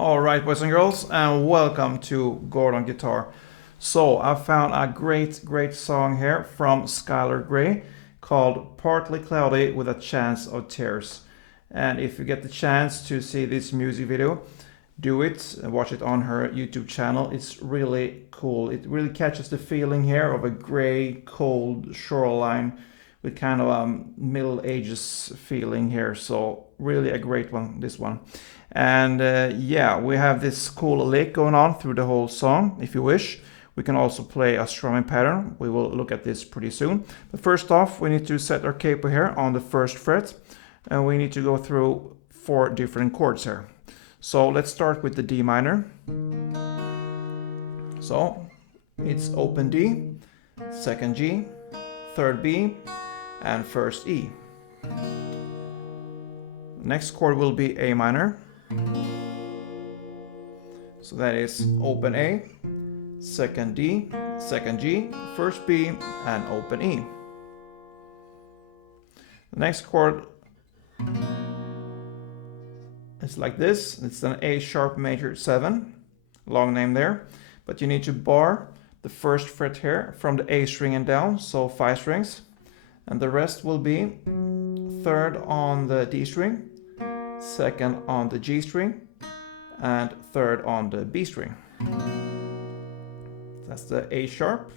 Alright, boys and girls, and welcome to Gordon Guitar. So I found a great song here from Skylar Grey called Partly Cloudy with a Chance of Tears. And if you get the chance to see this music video, do it and watch it on her YouTube channel. It's really cool. It really catches the feeling here of a gray, cold shoreline with kind of a Middle Ages feeling here. So really a great one, this one. And yeah, we have this cool lick going on through the whole song. If you wish, we can also play a strumming pattern. We will look at this pretty soon. But first off, we need to set our capo here on the first fret. And we need to go through 4 different chords here. So let's start with the D minor. So it's open D, second G, third B, and first E. Next chord will be A minor. So that is open A, second D, second G, first B, and open E. The next chord is like this. It's an A sharp major 7, long name there. But you need to bar the first fret here from the A string and down, so 5 strings. And the rest will be third on the D string, second on the G string, and third on the B string. That's the A sharp,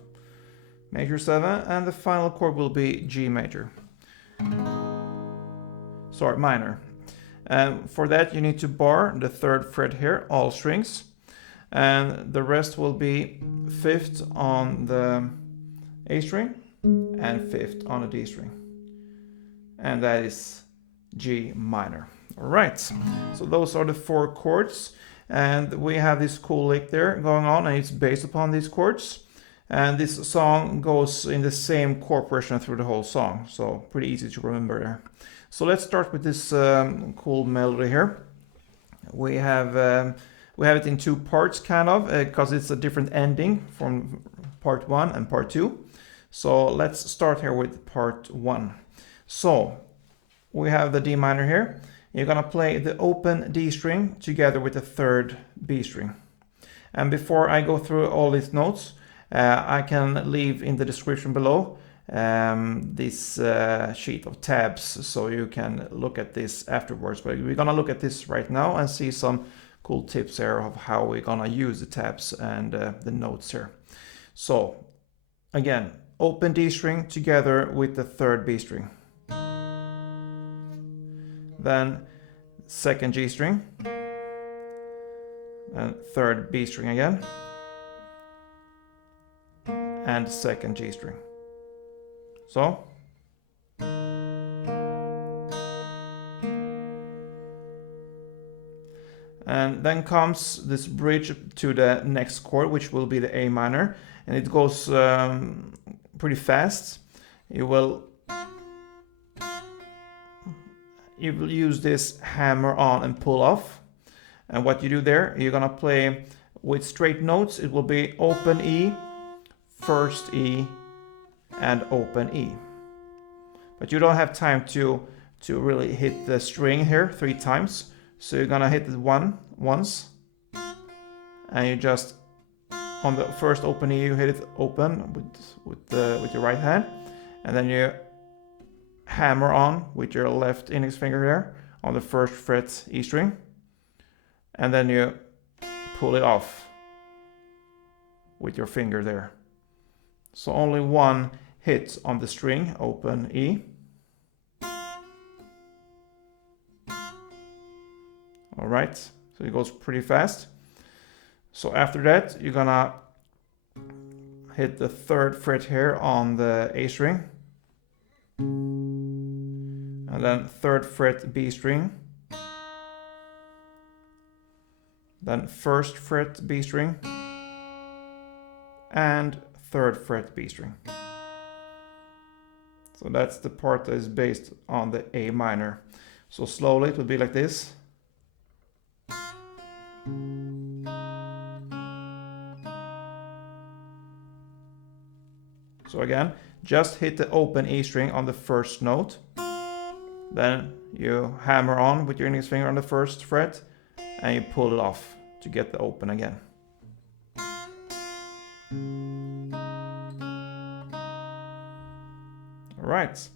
major 7, and the final chord will be G major. Sorry, minor. And for that you need to bar the third fret here, all strings, and the rest will be 5th on the A string and 5th on the D string. And that is G minor. Alright, so those are the 4 chords, and we have this cool lick there going on, and it's based upon these chords. And this song goes in the same chord progression through the whole song, so pretty easy to remember there. So let's start with this cool melody here. We have it in 2 parts, kind of, because it's a different ending from part 1 and part 2. So let's start here with part 1. So we have the D minor here. You're gonna play the open D string together with the third B string. And before I go through all these notes, I can leave in the description below this sheet of tabs, so you can look at this afterwards. But we're gonna look at this right now and see some cool tips here of how we're gonna use the tabs and the notes here. So again, open D string together with the third B string. Then second G string, and third B string again, and second G string. So and then comes this bridge to the next chord, which will be the A minor, and it goes pretty fast. You will use this hammer on and pull off. And what you do there, you're gonna play with straight notes. It will be open E, first E, and open E. But you don't have time to really hit the string here 3 times. So you're gonna hit it once, and you just on the first open E you hit it open with your right hand, and then you hammer on with your left index finger here on the first fret E string, and then you pull it off with your finger there. So only 1 hit on the string, open E. Alright, so it goes pretty fast. So after that you're gonna hit the third fret here on the A string, and then third fret B string, then first fret B string, and third fret B string. So that's the part that is based on the A minor. So slowly it will be like this. So again, just hit the open E string on the first note, then you hammer on with your index finger on the first fret, and you pull it off to get the open again. Alright,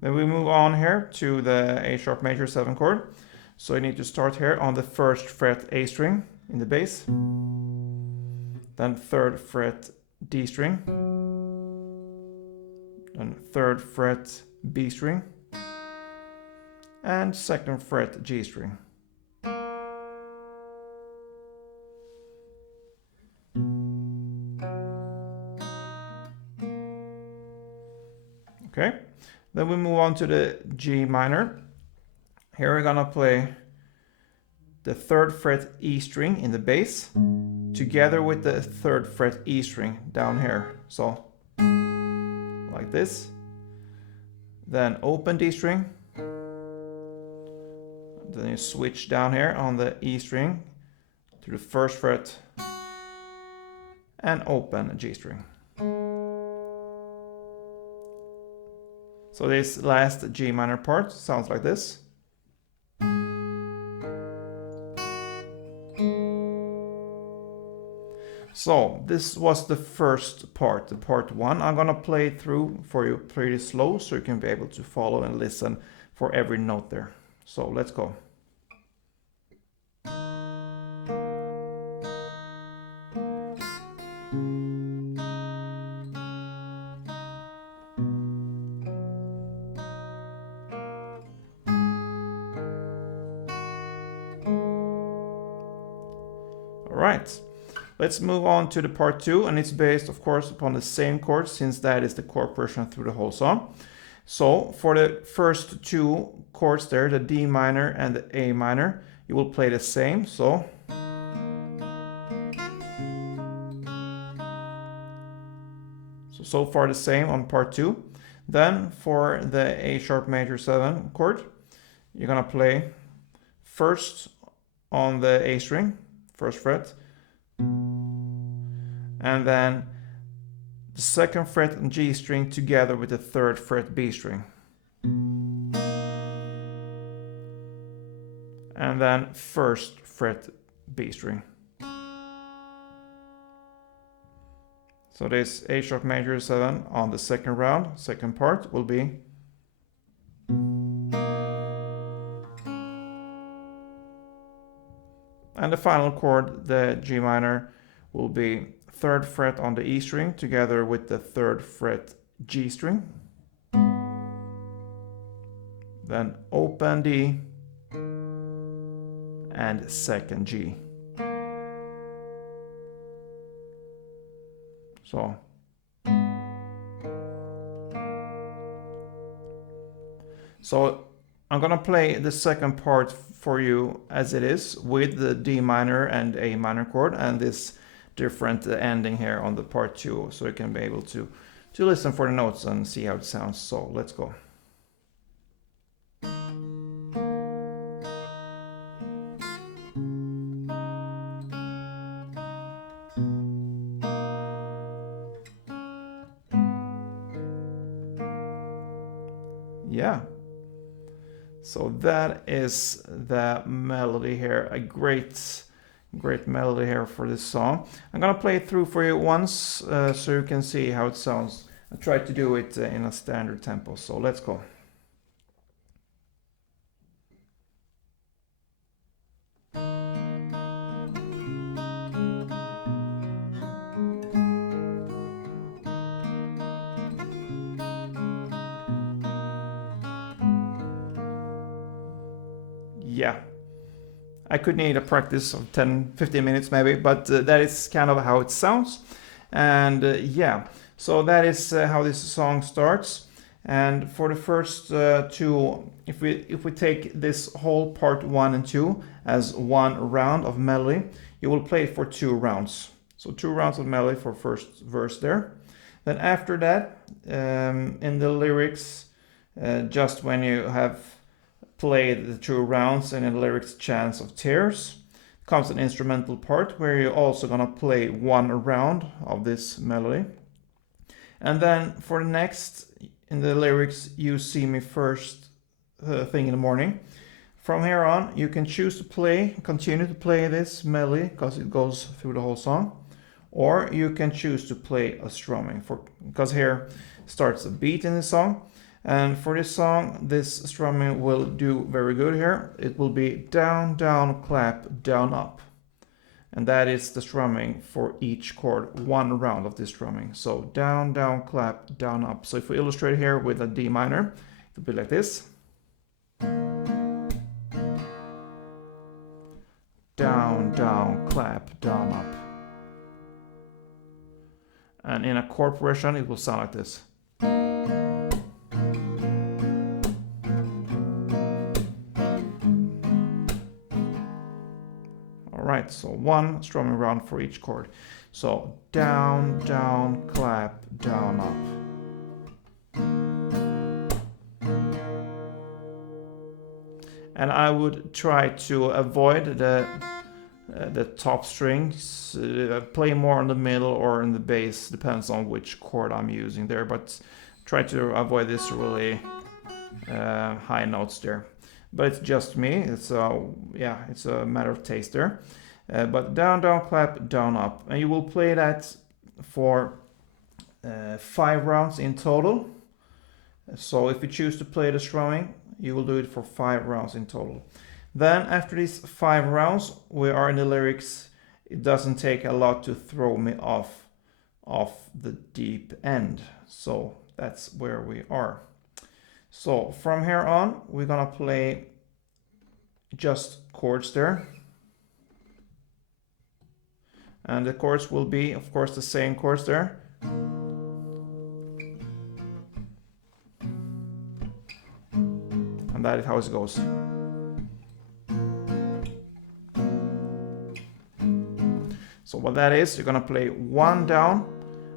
then we move on here to the A sharp major 7 chord. So you need to start here on the 1st fret A string in the bass, then 3rd fret D string, then 3rd fret B string, and 2nd fret G string. Okay, then we move on to the G minor. Here we're gonna play the 3rd fret E string in the bass together with the 3rd fret E string down here. So like this. Then open D string. Then you switch down here on the E string to the 1st fret and open G string. So this last G minor part sounds like this. So this was the first part, the part 1. I'm gonna play it through for you pretty slow so you can be able to follow and listen for every note there. So let's go. Alright, let's move on to the part 2, and it's based of course upon the same chords since that is the chord progression through the whole song. So for the first 2 chords there, the D minor and the A minor, you will play the same. So far the same on part 2. Then for the A sharp major 7 chord, you're gonna play first on the A string, 1st fret, and then the 2nd fret and G string together with the 3rd fret B string, and then 1st fret B string. So this A sharp major 7 on the 2nd round, 2nd part will be and the final chord, the G minor, will be 3rd fret on the E string together with the 3rd fret G string. Then open D and 2nd G. So I'm gonna play the 2nd part for you as it is with the D minor and A minor chord and this different ending here on the part 2, so you can be able to listen for the notes and see how it sounds. So let's go. Yeah. So that is the melody here, a great melody here for this song. I'm gonna play it through for you once so you can see how it sounds. I tried to do it in a standard tempo, so let's go. Yeah, I could need a practice of 10-15 minutes maybe, but that is kind of how it sounds. And yeah, so that is how this song starts. And for the first 2, if we take this whole part 1 and 2 as one round of melody, you will play it for 2 rounds. So 2 rounds of melody for first verse there. Then after that, in the lyrics, just when you have played the 2 rounds and in the lyrics Chance of Tears, comes an instrumental part where you're also gonna play 1 round of this melody. And then for the next, in the lyrics You See Me First Thing in the Morning, From here on, you can choose to continue to play this melody because it goes through the whole song, or you can choose to play a strumming because here starts a beat in the song. And for this song, this strumming will do very good here. It will be down, down, clap, down, up. And that is the strumming for each chord, one round of this strumming. So down, down, clap, down, up. So if we illustrate here with a D minor, it'll be like this. Down, down, clap, down, up. And in a chord progression, it will sound like this. Alright, so one strumming round for each chord. So down, down, clap, down, up. And I would try to avoid the top strings, play more on the middle or in the bass, depends on which chord I'm using there, but try to avoid this really high notes there. But it's just me, it's a matter of taste there. But down, down, clap, down, up. And you will play that for 5 rounds in total. So if you choose to play the strumming, you will do it for 5 rounds in total. Then after these 5 rounds, we are in the lyrics. It doesn't take a lot to throw me off the deep end. So that's where we are. So from here on, we're gonna play just chords there. And the chords will be, of course, the same chords there. And that is how it goes. So what that is, you're gonna play 1 down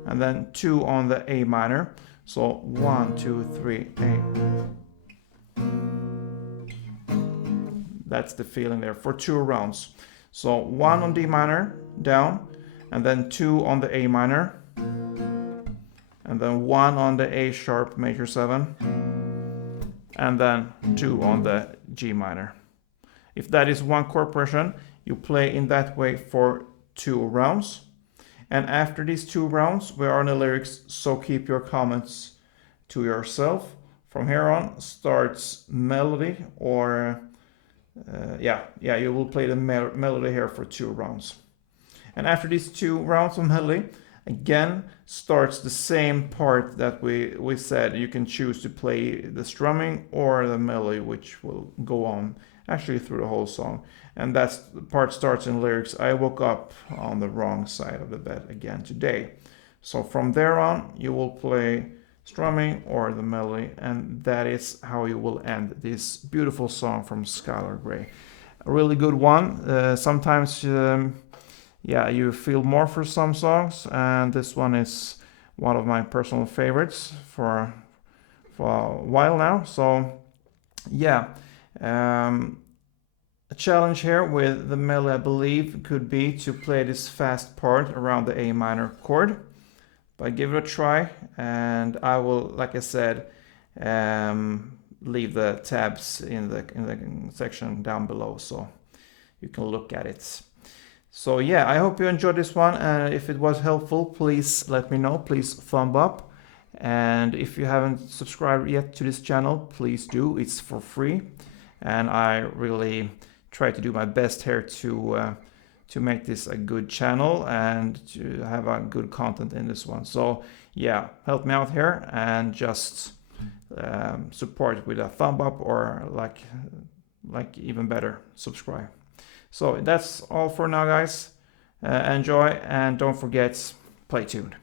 and then 2 on the A minor. So 1, 2, 3, A. That's the feeling there for 2 rounds. So 1 on D minor, down, and then 2 on the A minor, and then 1 on the A sharp major 7, and then 2 on the G minor. If that is one chord progression, you play in that way for 2 rounds. And after these 2 rounds, we are in the lyrics, so keep your comments to yourself. From here on starts melody, or you will play the melody here for 2 rounds. And after these 2 rounds of melody, again starts the same part that we said. You can choose to play the strumming or the melody, which will go on actually through the whole song. And that part starts in lyrics, I woke up on the wrong side of the bed again today. So from there on, you will play strumming or the melody, and that is how you will end this beautiful song from Skylar Grey. A really good one. Sometimes you feel more for some songs, and this one is one of my personal favorites for a while now. So a challenge here with the melody, I believe, could be to play this fast part around the A minor chord. But give it a try, and I will, like I said, leave the tabs in the section down below so you can look at it. So yeah, I hope you enjoyed this one, and if it was helpful, please let me know. Please thumb up, and if you haven't subscribed yet to this channel, please do. It's for free, and I really try to do my best here to make this a good channel and to have a good content in this one. So yeah, help me out here and just support with a thumb up, or like even better, subscribe. So that's all for now, guys. Enjoy, and don't forget, play tuned.